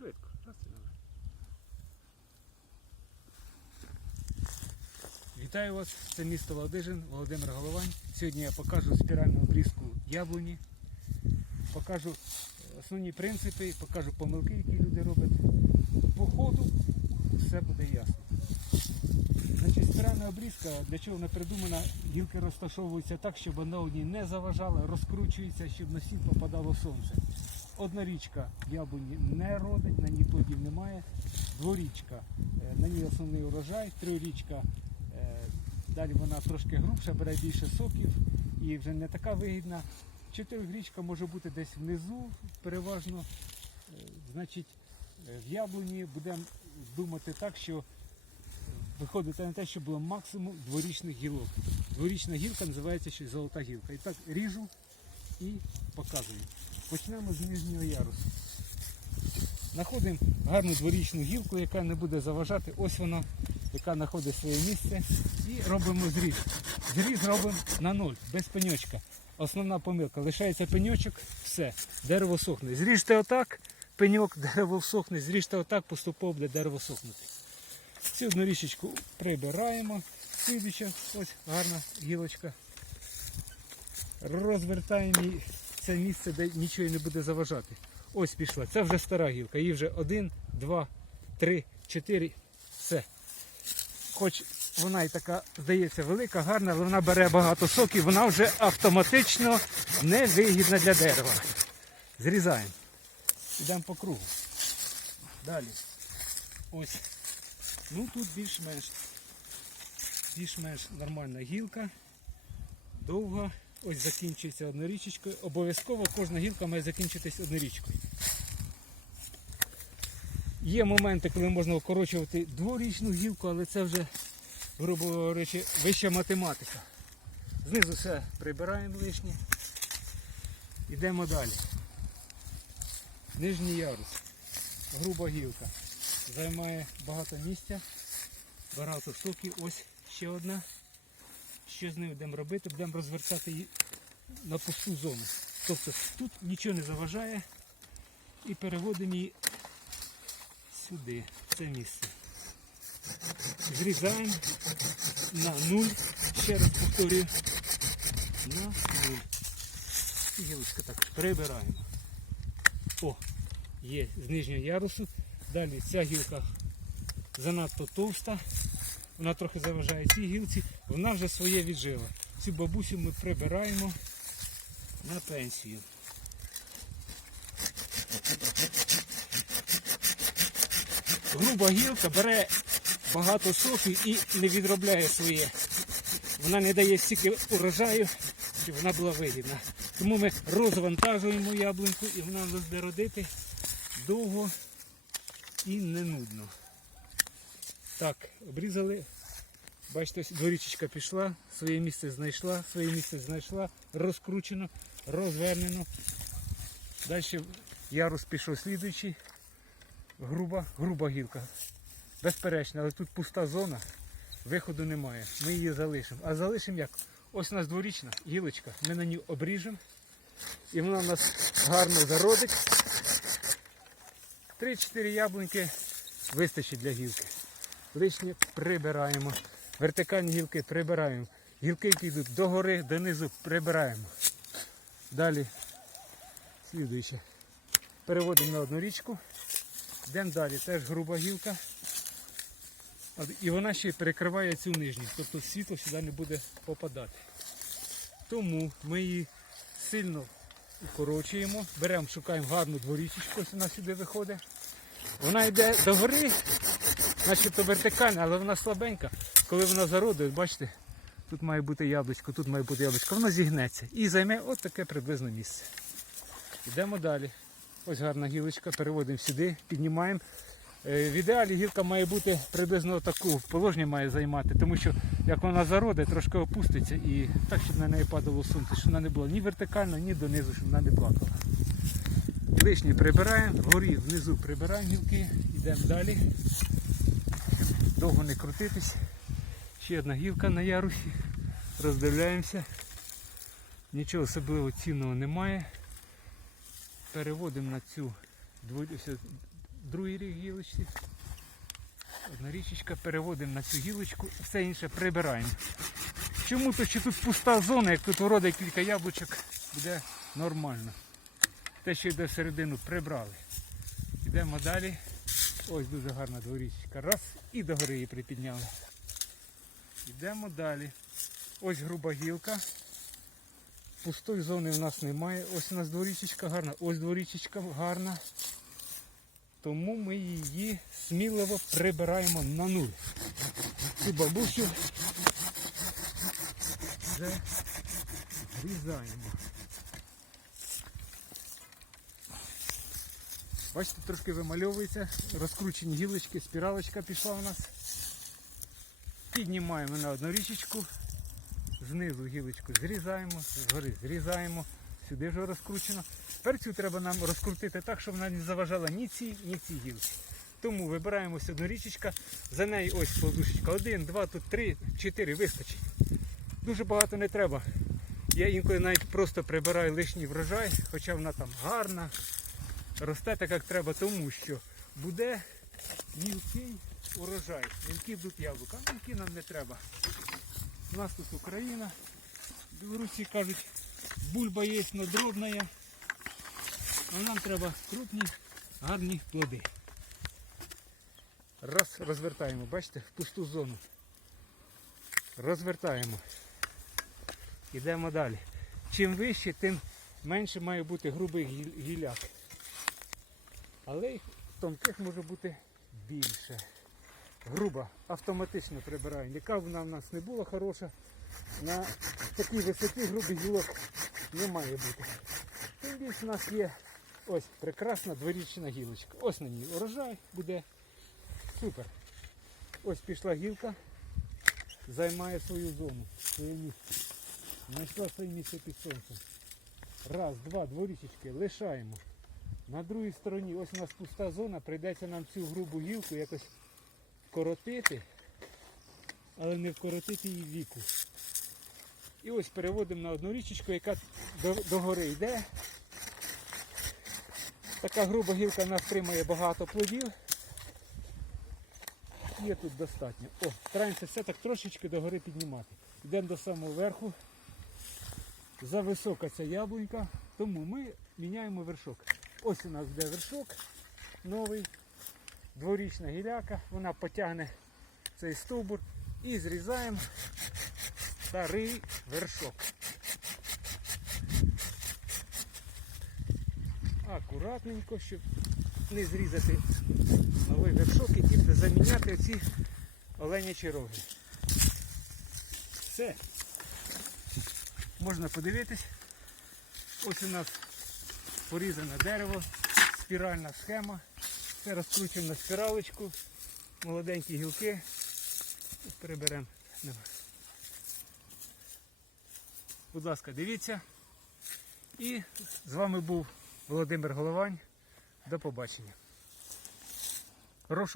Швидко. Вітаю вас, це місто Ладижин, Володимир Головань. Сьогодні я покажу спіральну обрізку яблуні, покажу основні принципи, покажу помилки, які люди роблять. По ходу все буде ясно. Значить, спіральна обрізка, для чого вона придумана, гілки розташовуються так, щоб вона одній не заважала, розкручується, щоб на сіль попадало сонце. Однорічка яблуні не родить, на ній плодів немає. Дворічка, е, на ній основний урожай, трирічка, е, далі вона трошки грубша, бере більше соків і вже не така вигідна. Чотирирічка може бути десь внизу, переважно. Е, Значить, в яблуні будемо думати так, що виходити на те, що було максимум дворічних гілок. Дворічна гілка називається ще золота гілка. І так ріжу і показую. Почнемо з нижнього ярусу. Знаходимо гарну дворічну гілку, яка не буде заважати. Ось вона, яка знаходить своє місце. І робимо зріз. Зріз робимо на ноль, без пеньочка. Основна помилка. Лишається пеньочок, все, дерево сохне. Зріжте отак, пеньок, дерево всохне, зріжте отак, поступово буде дерево сохнути. Цю одну річечку прибираємо. Слідуюча, ось гарна гілочка. Розвертаємо її це місце, де нічого не буде заважати. Ось пішла. Це вже стара гілка. Її вже один, два, три, чотири. Все. Хоч вона і така, здається, велика, гарна, але вона бере багато соків, вона вже автоматично невигідна для дерева. Зрізаємо. Йдемо по кругу. Далі. Ось. Ну тут більш-менш більш-менш нормальна гілка, довга. Ось закінчується однорічечкою. Обов'язково кожна гілка має закінчитись однорічкою. Є моменти, коли можна укорочувати дворічну гілку, але це вже, грубо говорячи, вища математика. Знизу все прибираємо лишнє. Йдемо далі. Нижній ярус. Груба гілка. Займає багато місця, багато соків. Ось ще одна. Що з нею будемо робити? Будемо розвертати її на пусту зону. Тобто тут нічого не заважає і переводимо її сюди, в це місце. Зрізаємо на нуль. Ще раз повторюю. На нуль. І гілочка також прибираємо. О, є з нижнього ярусу. Далі ця гілка занадто товста. Вона трохи заважає цій гілці, вона вже своє віджила. Цю бабусю ми прибираємо на пенсію. Груба гілка бере багато соків і не відробляє своє. Вона не дає стільки урожаю, щоб вона була вигідна. Тому ми розвантажуємо яблуньку і вона нас буде родити довго і не нудно. Так, обрізали. Бачите, дворічечка пішла, своє місце знайшла, своє місце знайшла, розкручено, розвернено. Далі ярус пішов слідуючий. Груба, груба гілка. Безперечно, але тут пуста зона, виходу немає. Ми її залишимо. А залишимо як? Ось у нас дворічна гілочка, ми на ній обріжемо. І вона у нас гарно зародить. 3-4 яблуньки вистачить для гілки. Лишнє прибираємо. Вертикальні гілки прибираємо. Гілки, які йдуть догори, донизу прибираємо. Далі слідуюче. Переводимо на одну річку. Йдемо далі. Теж груба гілка. І вона ще перекриває цю нижню. Тобто світло сюди не буде попадати. Тому ми її сильно укорочуємо. Беремо, шукаємо гарну дворічечку, ось вона сюди виходить. Вона йде догори, начебто вертикальна, але вона слабенька. Коли вона зародить, бачите, тут має бути яблучко, тут має бути яблучко, воно зігнеться і займе от таке приблизно місце. Йдемо далі. Ось гарна гілочка, переводимо сюди, піднімаємо. Е, В ідеалі гілка має бути приблизно таку положення має займати, тому що як вона зародить, трошки опуститься і так, щоб на неї падало сонце, щоб вона не була ні вертикально, ні донизу, щоб вона не плакала. Лишні прибираємо, вгорі, внизу прибираємо гілки, йдемо далі. Довго не крутитись. Ще одна гілка на ярусі. Роздивляємося. Нічого особливо цінного немає. Переводимо на цю другій рік гілочці. Одна річечка, переводимо на цю гілочку, все інше прибираємо. Чому то що тут пуста зона, як тут вроде кілька яблучок, буде нормально. Те, що йде всередину, прибрали. Йдемо далі. Ось дуже гарна дворічка. Раз і догори її припідняли. Йдемо далі. Ось груба гілка. Пустої зони в нас немає. Ось у нас дворічечка гарна, ось дворічечка гарна. Тому ми її сміливо прибираємо на нуль. Цю бабусю вже зрізаємо. Бачите, трошки вимальовується, розкручені гілочки, спіралочка пішла у нас. Піднімаємо на одну річечку, знизу гілочку зрізаємо, згори зрізаємо, сюди вже розкручено. Тепер цю треба нам розкрутити так, щоб вона не заважала ні цій, ні цій гілці. Тому вибираємо ось одну річечка, за нею ось подушечка. Один, два, тут три, чотири вистачить. Дуже багато не треба. Я інколи навіть просто прибираю лишній врожай, хоча вона там гарна, росте так, як треба, тому що буде мілкий урожай, мілкі будуть яблука, а мілкі нам не треба. У нас тут Україна. Білорусі кажуть, бульба є, но дробна є. А нам треба крупні, гарні плоди. Раз, розвертаємо, бачите, в пусту зону. Розвертаємо. Йдемо далі. Чим вище, тим менше має бути грубих гіль- гілляк. Але їх тонких може бути більше. Груба, автоматично прибираємо. Яка вона в нас не була хороша, на такій висоті грубих гілок не має бути. Тим більше у нас є ось прекрасна дворічна гілочка. Ось на ній урожай буде. Супер. Ось пішла гілка, займає свою зону. Знайшла своє місце під сонцем. Раз, два, дворічечки лишаємо. На другій стороні, ось у нас пуста зона, прийдеться нам цю грубу гілку якось коротити, але не вкоротити її віку. І ось переводимо на одну річечку, яка до, до йде. Така груба гілка нас тримає багато плодів. Є тут достатньо. О, стараємося все так трошечки догори піднімати. Йдемо до самого верху. Зависока ця яблунька, тому ми міняємо вершок. Ось у нас буде вершок новий, дворічна гіляка, вона потягне цей стовбур і зрізаємо старий вершок. Акуратненько, щоб не зрізати новий вершок, який буде заміняти оці оленячі роги. Все. Можна подивитись. Ось у нас порізане дерево, спіральна схема. Все розкручуємо на спіралочку, молоденькі гілки. І Переберемо. Будь ласка, дивіться. І з вами був Володимир Головань. До побачення. Хорошого